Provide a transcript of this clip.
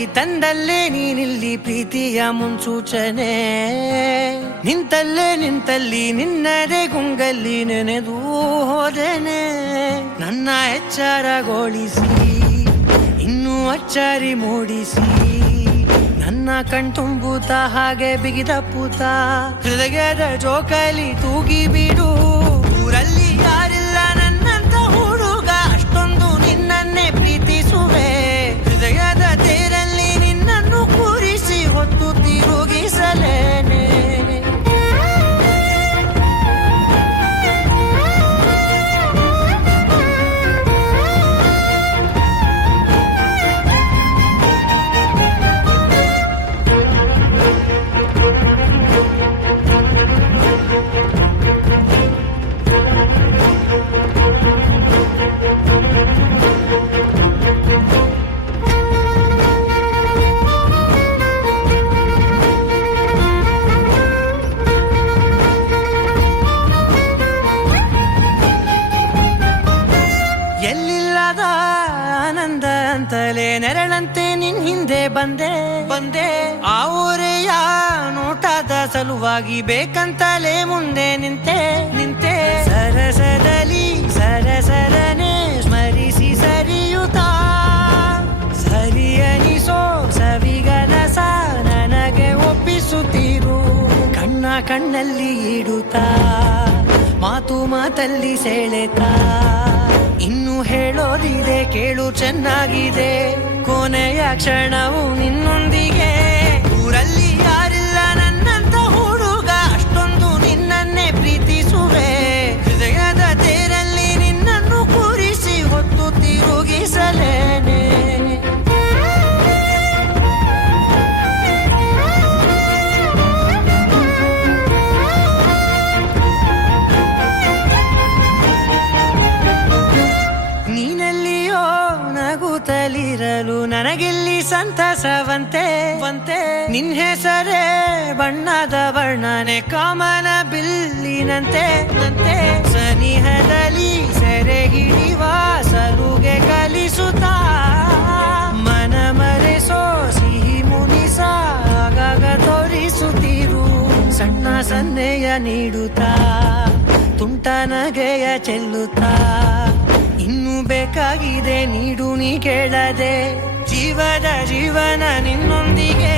ಕೈಯಲ್ಲಿ ತಂದಲ್ಲೇ ನೀನಿಲ್ಲಿ ಪ್ರೀತಿಯ ಮುನ್ಸೂಚನೆ. ನಿಂತಲ್ಲಿ ನಿನ್ನದೇ ಗುಂಗಲ್ಲಿ ನೆನೆದು ಹೋದೆನೆ. ನನ್ನ ಎಚ್ಚರಗೊಳಿಸಿ ಇನ್ನೂ ಅಚ್ಚರಿ ಮೂಡಿಸಿ, ನನ್ನ ಕಣ್ತುಂಬುತ್ತ ಹಾಗೆ ಬಿಗಿದ ಪೂತ ಹೃದಯದ ಜೋಕಾಲಿ ತೂಗಿ ಬಿಡು. ಊರಲ್ಲಿ ಯಾರಿಲ್ಲ ನನ್ನಂತ ಹುಡುಗ, ಅಷ್ಟೊಂದು ನಿನ್ನನ್ನೇ ಪ್ರೀತಿಸುವೆ. ಹೃದಯದ ತೇರಲ್ಲಿ ನಿನ್ನನ್ನು ಕೂರಿಸಿ ಹೊತ್ತು ತಿರುಗಿಸಲೇನೆ. ಎಲ್ಲಿಲ್ಲದ ಆನಂದ ಅಂತಲೇ ನೆರಳಂತೆ ನಿನ್ ಹಿಂದೆ ಬಂದೆ. ಆ ಊರೆಯ ನೋಟದ ಸಲುವಾಗಿ ಬೇಕಂತಲೇ ಮುಂದೆ ನಿಂತೆ. ಸರಸರನೆ ಸ್ಮರಿಸಿ ಸರಿಯುತ್ತಾ, ಸರಿಯನಿಸೋ ಸವಿಗನಸ ನನಗೆ ಒಪ್ಪಿಸುತ್ತೀರು. ಕಣ್ಣಲ್ಲಿ ಇಡುತ್ತಾ, ಮಾತಲ್ಲಿ ಸೆಳೆತಾ, ಇನ್ನು ಹೇಳೋದಿದೆ ಕೇಳು ಚೆನ್ನಾಗಿದೆ. ಕೊನೆಯ ಕ್ಷಣವು ನಿನ್ನೊಂದಿಗೆ. ಊರಲ್ಲಿ ಯಾರಿಲ್ಲ ನನ್ನಂತ ಹುಡುಗ, ಅಷ್ಟೊಂದು ನಿನ್ನನ್ನೇ ಪ್ರೀತಿಸುವೆ. ಹೃದಯದ ತೇರಲ್ಲಿ ನಿನ್ನನ್ನು ಕೂರಿಸಿ ಹೊತ್ತು ತಿರುಗಿಸಲೇನೆ. ನೀನೆಲ್ಲಿಯೋ ನಗುತ್ತಲಿರಲು ನನಗಿಲ್ಲಿ ಸಂತಸವಂತೆ. ನಿನ್ ಹೆಸರೇ ಬಣ್ಣದ ವರ್ಣನೆ ಕಾಮನ ಬಿಲ್ಲಿನಂತೆ. ಸನಿಹದಲ್ಲಿ ಸೆರೆ ಹಿಡಿಯುವ ಸಲುಗೆ ಕಲಿಸುತ್ತಾ, ಮನ ಮರೆಸೋ ಸಿಹಿ ಮುನಿಸ ಆಗಾಗ ತೋರಿಸುತ್ತೀರು. ಸಣ್ಣ ಸನ್ನೆಯ ನೀಡುತ್ತಾ, ತುಂಟ ನಗೆಯ ಚೆಲ್ಲುತ್ತಾ, ಇನ್ನು ಬೇಕಾಗಿದೆ ನೀಡು ನೀ ಕೇಳದೆ. ಜೀವನ ನಿನ್ನೊಂದಿಗೆ.